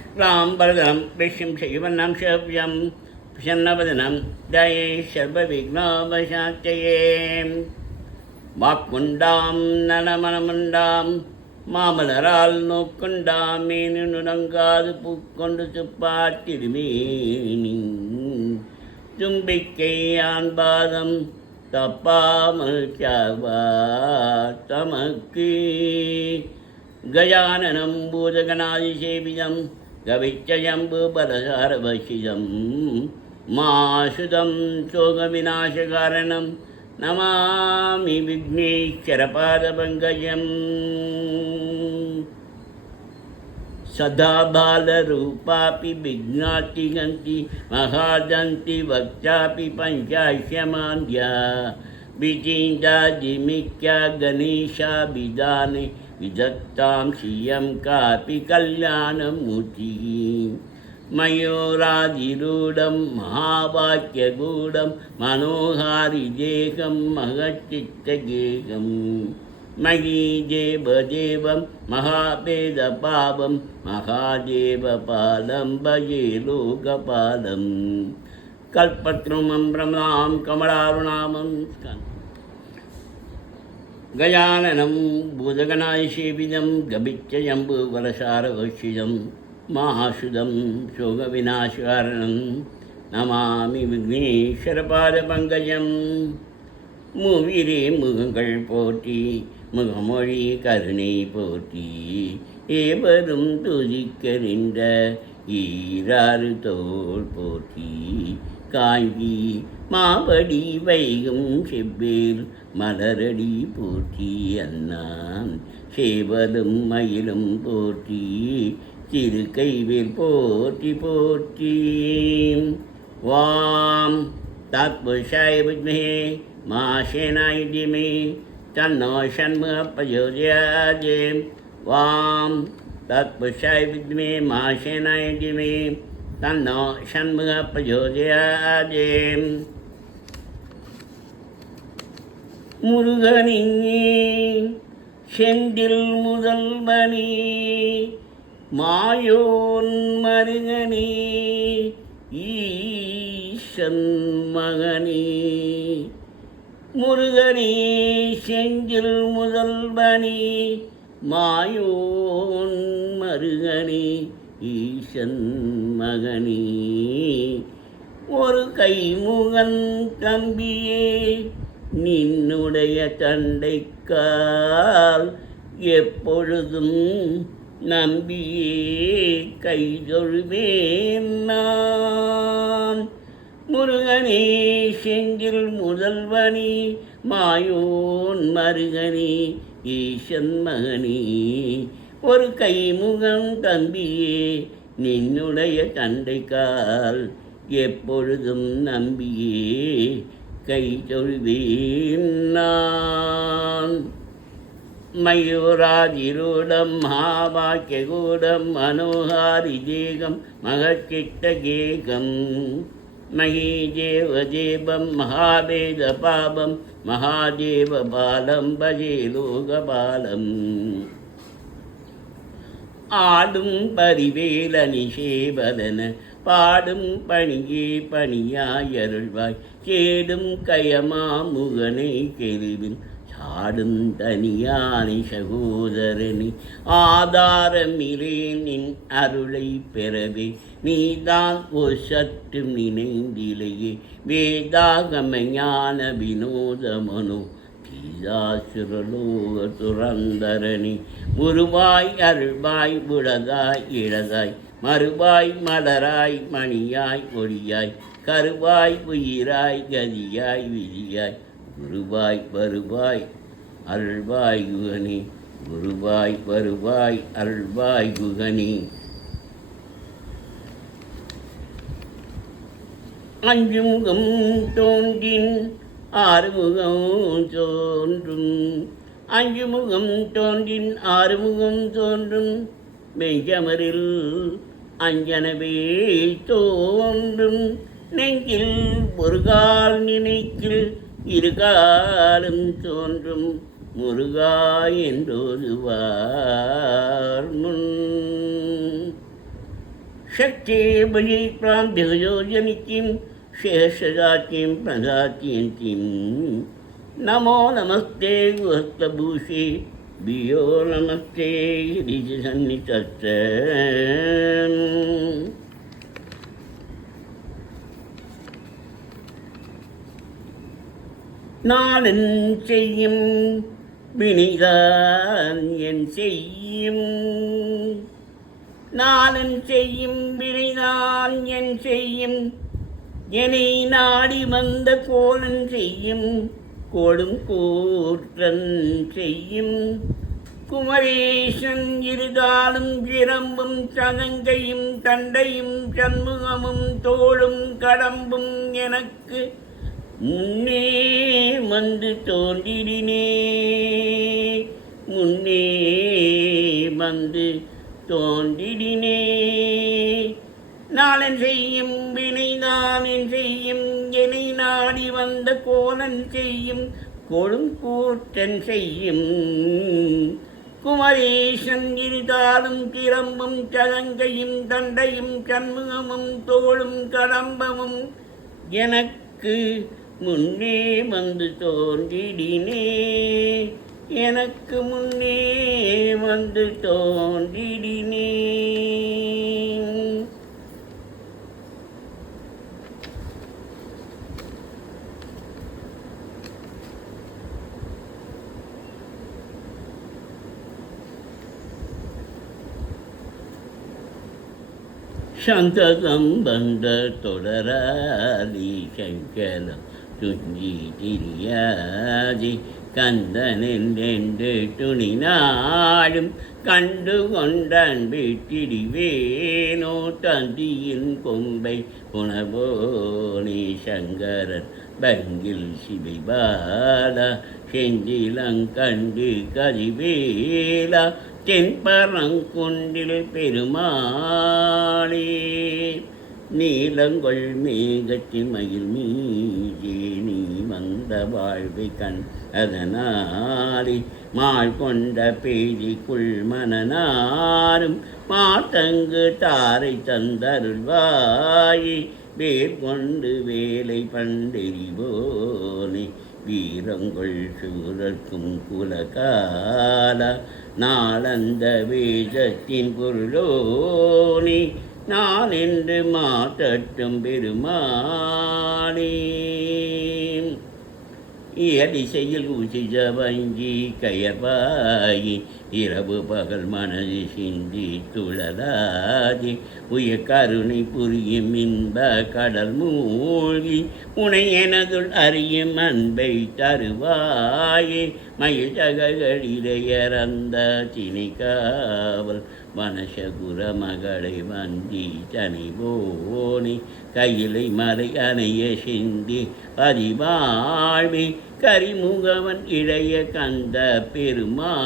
शुक्लाम्बरधरं विष्णुं शशिवर्णं शव्यं प्रसन्नवदनं ध्याये सर्वविघ्नोपशान्तये வாக்குண்டாம் நலமணமுண்டாம் மாமலரால் நோக்குண்டாம் மேனு நுடங்காது பூக்கொண்டு துப்பாத்திடுமேனி தும்பிக்கை ஆண்பாதம் தப்பாமல் தமக்கு கஜானனம் பூதகணாதிசேவிதம் கவிச்சயம்பு பலசாரவசிதம் மாசுதம் சோகவிநாசகாரணம் நமாமி விக்னேஸ்வரபாதபங்கஜம் சதா பாலரூபாபி விக்னாதிகந்தி மகாதந்தி வக்தாபி பஞ்சாஷ்யமான்யா விஜீந்தாதிமிக்யா கணேஷாபிதானே விதத்தாம் ஸ்ரீயம் காபி கல்யாணமூர்த்தி மயூராதிரூடம் மகாவாக்கியகூடம் மனோஹாரிதேகம் மகச்சித்தகேகம் மகீதேவதேவம் மகாபேதபாவம் மகாதேவபாலம் பஜே லோகபாலம் கல்பத்ருமம் பிரமணாம் கமலாருணாமம் கஜானனம் பூதகணாதிசேவிதம் கபிச்சயம்பு வரசாரவசிதம் மாசுதம் சோகவிநாசகாரணம் நமாமி விக்னேஸ்வரபாதபங்கஜம் மூவிரே முகங்கள் போற்றி முகமொழி கருணை போற்றி ஏவரும் துதிக்க நின்ற ஈராறு தோள் போற்றி காஞ்சி மாபடி வைகும் செவ்வேல் மலரடி போற்றி அண்ணான் சேவலும் மயிலும் போற்றி திருக்கைவேல் போற்றி போற்றி வாம் தத்புருஷாய வித்மஹே மாசேனாய தீமஹி தன்னோ ஷண்முகः பிரச்சோதயாத் வாம் தத்புருஷாய வித்மஹே மாசேனாய தீமஹி தன்னோ ஷண்முகः பிரச்சோதயாத் முருகனே செந்தில் முதல்வனே மாயோன் மருகனே ஈசன் மகனே முருகனே செந்தில் முதல்வனே மாயோன் மருகனே ஈசன் மகனே ஒரு கைமுகன் தம்பியே நின்னுடைய தண்டைக்கால் எப்பொழுதும் நம்பியே கைதொழுவேன் நான் முருகனே செந்தில் முதல்வனே மாயோன் மருகனே ஈசன் மகனே ஒரு கைமுகம் தம்பியே நின்னுடைய தண்டைக்கால் எப்பொழுதும் நம்பியே கைதொழுவேன் நான் மயூராதிரூடம் மகாவாக்கியகூடம் மனோஹாரிதேகம் மகச்சித்தகேகம் மகீதேவதேவம் மகாபேதபாவம் மகாதேவபாலம் பஜே லோகபாலம் ஆடும் பரிவேல நிஷேபலன பாடும் பணியே பணியாயருள்வாய் கேடும் கயமா முகனை கெருவில் சாடும் தனியானி சகோதரனி ஆதாரமிலேன் நின் அருளை பெறவே நீதான் ஒரு சற்றும் நினைந்திலேயே வேதாகம ஞான வினோத மனோ கீதாசுரலோக துரந்தரணி உருவாய் அருள்வாய் உளதாய் இழதாய் மறுவாய் மலராய் மணியாய் ஒளியாய் கருவாய் உயிராய் கதியாய் விதியாய் குருவாய் வருவாய் அருள்வாய் குகனி குருவாய் வருவாய் அருள்வாய் குகனி அஞ்சு முகம் தோன்றின் ஆறுமுகம் தோன்றும் அஞ்சு முகம் தோன்றின் ஆறுமுகம் தோன்றும் மெய்யமரில் அஞ்சனவே தோன்றும் நெஞ்சில் ஒரு கால் நினைக்கில் இருகாலும் தோன்றும் முருகா என்றோதுவார் முன் शक्ते बलिप्रान्तिहयोजनिकीं शेषजातिं प्रजातीं नमो नमस्ते गुहस्तभूषे बियो नमस्ते गिरिजसन्निधत्त நாளன் செய்யும் வினைதான் என் செய்யும் நாளன் செய்யும் வினைதான் என் செய்யும் என்னை நாடி வந்த கோலன் செய்யும் கோடும் கூற்றன் செய்யும் குமரேசன் இருதாலும் பிரம்பும் சதங்கையும் தண்டையும் சண்முகமும் தோளும் கடம்பும் எனக்கு முன்னே வந்து தோன்றிடினே முன்னே வந்து தோன்றிடினே நாளன் செய்யும் வினைதான் என் செய்யும் என்னை நாடி வந்த கோலன் செய்யும் கொழும் கூற்றன் செய்யும் குமரேசன் இருதாலும் கிளம்பும் சதங்கையும் தண்டையும் சண்முகமும் தோளும் கடம்பமும் எனக்கு முன்னே வந்து தோன்றிடினே எனக்கு முன்னே வந்து தோன்றிடினே. சந்ததம் வந்த தொடராதி சங்கலம் துஞ்சி திரியாதி கந்தனென்று துணி நாடும் கண்டு கொண்டான் வீட்டிடிவேனோ தந்தியின் கொம்பை புனர்வோனே சங்கரன் பங்கில் சிவைபாலா செந்திலங்கண்டு கதிவேலா தென்பரங்குன்றில் பெருமாளே நீலங்கொள் மேகத்தி மயில் மீதே நீ வந்த வாழ்வை கண் அதனாலே மாள் கொண்ட பேதிக்குள் மனநாரும் மாத்தங்கு தாரை தந்தருள்வாயே வேர் கொண்டு வேலை பண்டெறிவோனே வீரங்கொள் சூரர்க்கும் குலகால நாளந்த வேதத்தின் பொருளோனே நான் என்று மாற்றட்டும் பெருமானே. இயலிசையில் ஊசிஜ வங்கி கயர்வாயி இரவு பகல் மனது சிந்தி துழலாதி உய கருணை புரியும் இன்ப கடல் மூழ்கி உனை எனதுள் அறியும் அன்பை தருவாயே மயில் ஜககளிடையறந்த திணைக்காவல் வனசகுர மகளை வந்தி தனிவோனி கையிலை மலை அணைய சிந்தி பதிவாழ்வி கரிமுகவன் இளைய கந்த பெருமாளே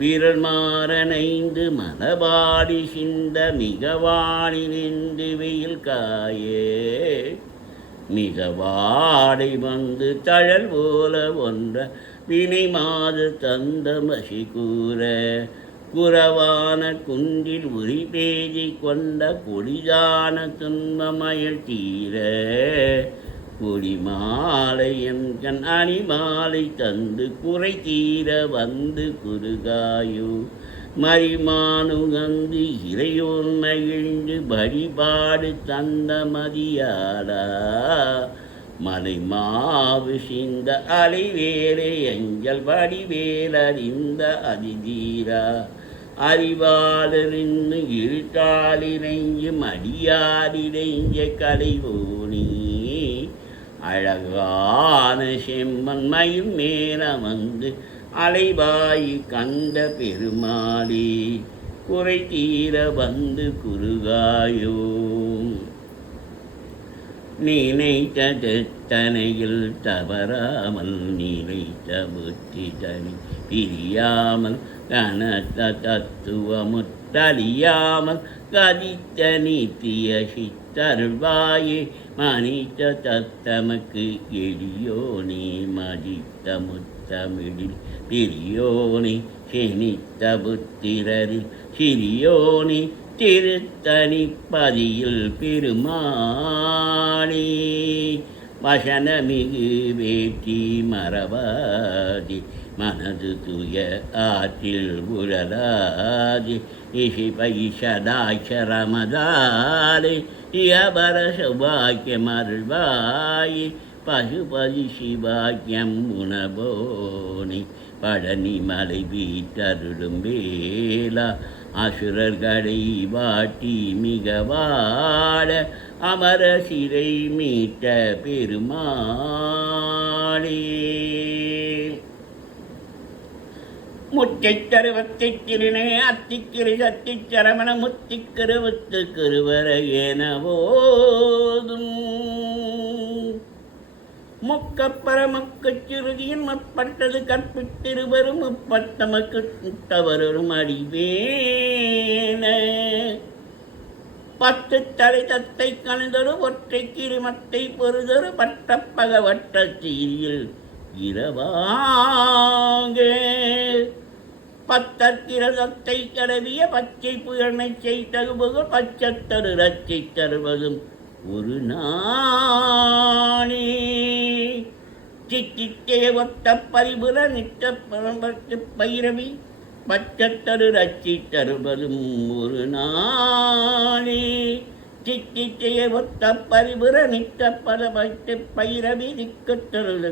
விரல் மாறனைந்து மலபாடி சிந்த மிகவாடி நின்று வெயில் காயே மிக வாடை வந்து தழல் போல ஒன்ற வினை மாது தந்த மசி கூற குறவான குன்றில் உரி பேதி கொண்ட கொடிதான துன்பமயல் தீர கொடிமாலை என் கண் அணிமாலை தந்து குறை தீர வந்து குறுகாயோ மறிமானுகந்து இறையோன் மகிழ்ந்து வழிபாடு தந்த மதியாடா மலை மாவு சிந்த அலைவேலை எங்கள் வடிவேலறிந்த அதிதீரா அறிவாளரின்னு இருட்டாளிரைஞ்சு மடியாரிரைஞ்ச கலைவோனி அழகான செம்மன் மயில் மேல வந்து அலைவாயி கண்ட பெருமாளே குறை தீர வந்து குறுகாயோ நினைத்தனையில் தவறாமல் நினைத்த புத்தி தனி பிரியாமல் கனத்த தத்துவமுத்தழியாமல் கதித்த நீத்திய சித்தருள்வாயே மனித தத்தமக்கு எளியோனே மதித்த முத்தமிழில் பெரியோனே செனித்த புத்திரரில் சிறியோனே திருத்தணி பதியில் பெருமாளே வசனமிகு வேற்றி மறவாதி மனது துய ஆற்றில் உழலாதி இசை பைசதாட்சரமதாலே இயபர சௌபாக்கியம் அருள்வாய் பசுபதி சிவாக்கியம் உணபோனி பழனி மலை வீட்டருளும் வேளா அசுரர்களை வாட்டி மிக வாழ அமர சிறை மீட்ட பெருமாளே முற்றைத் தருவத்தைத் திருநே அத்திக்கிரு சத்திச் சரமண முத்திக்கிருவத்து கிருவர எனவோதும் முக்கப்பரமக்குச் சிறுதியின் முற்பட்டது கற்பித்திருவரும் முப்பத்தமக்கு தவறும் அறிவேன பத்து தலை தத்தை கணிதொரு ஒற்றை கிருமத்தை பொறுதொரு பட்டப்பகவற்ற சீரியில் இரவாக பத்தற்கிரதத்தை கடவிய பச்சை புயமை செய்தகுபுகு பச்சத்தரு ரச்சை தருவதும் ஒரு நாளே சித்தித்தே ஒத்த பரிபுர நித்த பரம்பத்து பைரவி பச்சத்தரு ரச்சை தருவதும் ஒரு நாளே சித்தித்தைய ஒத்த பரிபுர நித்த பரபத்து பைரவி திக்கத்தரு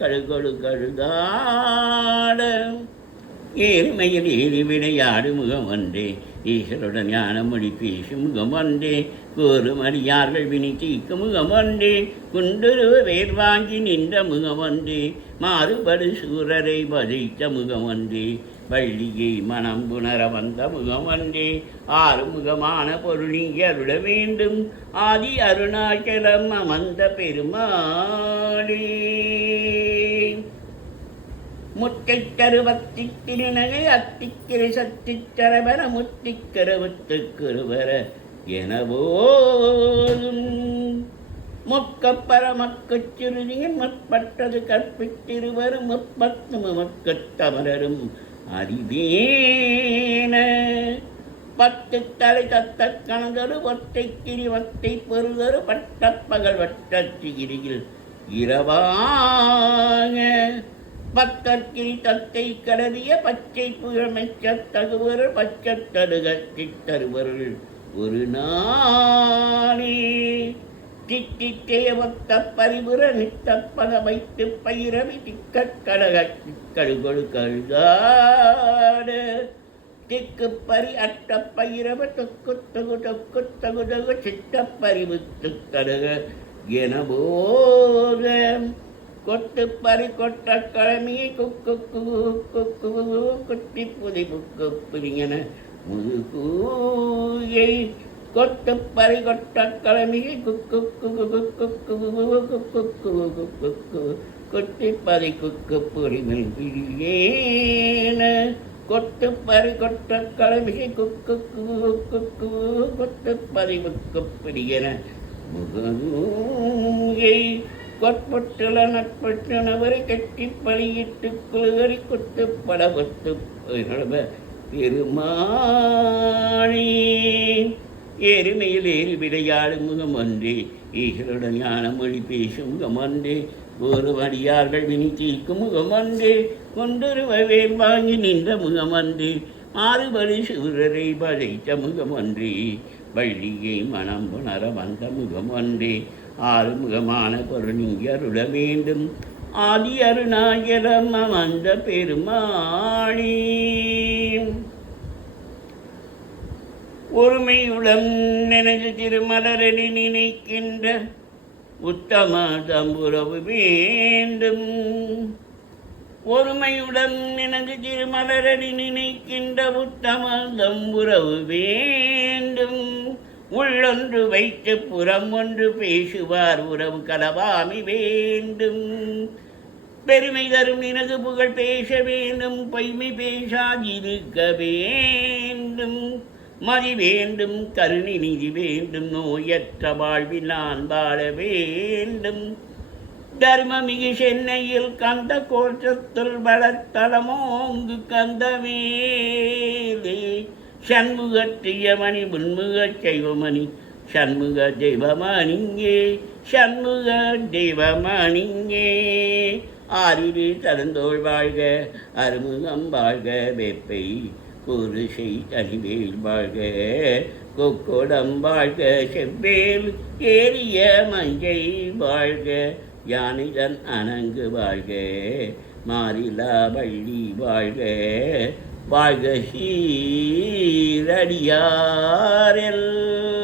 கழுகொடு கழுதாட ஏறுமையில் ஏறி விளையாடு முகம் ஒன்றே ஈஸ்வருடன் ஞானமொழி பேசும் முகம் ஒன்றே கூறும் அடியார்கள் வினி தீக்கும் முகம் ஒன்றே குண்டுருவ வேர் வாங்கி நின்ற முகம் ஒன்றே மாறுபடு சூரரை வதைத்த முகம் ஒன்றே வள்ளியை மனம் புணர வந்த முகம் ஒன்றே ஆறுமுகமான பொருள் நீங்கி அருள வேண்டும் ஆதி அருணாச்சலம் அமர்ந்த பெருமாளே முற்றைத் தருவத்தி திருநகை அத்திக்கிரு சத்திச் சரவர முத்திக்கருவத்து கிருவர எனவோதும் முக்கப்பரமக்குச் சிறுதியின் முற்பட்டது கற்பித்திருவரும் முப்பத்து முமக்குத் தமரரும் அறிவேன பத்து தலை தத்த கணதொரு ஒற்றை கிரிவத்தை பொருதொரு பட்டப்பகல் வட்டச்சிகிரியில் இரவாக பத்தற்கிரி தத்தை கடவிய பச்சை புகழ்மைச்ச தகுவரு பச்சத்தருகத்தித் தருவருள் ஒரு நாளே தித்தித்தே ஒத்த பரிபுர நித்தப்பத வைத்து பயிரவி திக்கடகத்திக் கழுகொடு கழுதாட திக்கு பரி அட்ட பயிரவ தொக்கு தகு தொக்கு தகு தகு சித்தப்பறிவுத்து தருக எனபோத கொட்டு பறி கொட்ட கிழமையை குக்கு குக்கு குட்டி புதி புக்கு பிரிங்கன முதுகூயை கொட்டு பறி கொட்ட கிழமையை குக்கு கொட்டி பறி குக்கு புரிமல் பிரியேன கொட்டு பறி கொட்ட கிழமையை குக்கு கொட்டு பறி புக்கு பிரியன முகூயை கொற்பொட்டுல நட்பற்றனவரை கட்டி பழியிட்டு குழுகறி கொத்து படவத்து பெருமாளே எருமையில் ஏறி விளையாடு முகம் ஒன்றே ஈஸ்வருடன் ஞான மொழி பேசும் முகம் ஒன்றே ஒரு அடியார்கள் வினி தீர்க்கும் முகம் ஒன்றே கொண்டொரு வேல் வாங்கி நின்ற முகம் ஒன்றே மாறுபடி சூரரை பதைத்த முகம் ஒன்றே வள்ளியை மனம் புணர வந்த முகம் ஒன்றே ஆறுமுகமான பொருள் நீங்கி அருள வேண்டும் ஆதி அருணாச்சலம் அமர்ந்த பெருமாளே ஒருமையுடன் நினைந்து திருமலரடி நினைக்கின்ற உத்தம தம்புரவு வேண்டும் ஒருமையுடன் நினைந்து திருமலரடி நினைக்கின்ற உத்தம தம்புரவு வேண்டும் உள்ளொன்று வைத்து புறம் ஒன்று பேசுவார் உறவு கலவாமி வேண்டும் பெருமை தரும் நினது புகழ் பேச வேண்டும் பொய்மை பேசாதிருக்க வேண்டும் மதி வேண்டும் கருணை நிதி வேண்டும் நோயற்ற வாழ்வில் நான் வாழ வேண்டும் தர்மமிகு சென்னையில் கந்த கோற்றத்தில் வளர்த்தலமோங்கு கந்தவேலே சண்முகற்றியமணி முன்முகச் செய்வமணி சண்முக தெய்வமணிங்கே சண்முக தெய்வமணிங்கே ஆறிரு தருந்தோள் வாழ்க அருமுகம் வாழ்க வெப்பை குருசை தனிவேல் வாழ்க கொக்கோடம் வாழ்க செவ்வேல் ஏறிய மஞ்சை வாழ்க யானைதன் அணங்கு வாழ்க மாறிலா வள்ளி வாழ்க வாழ்க சீரடியாரெல்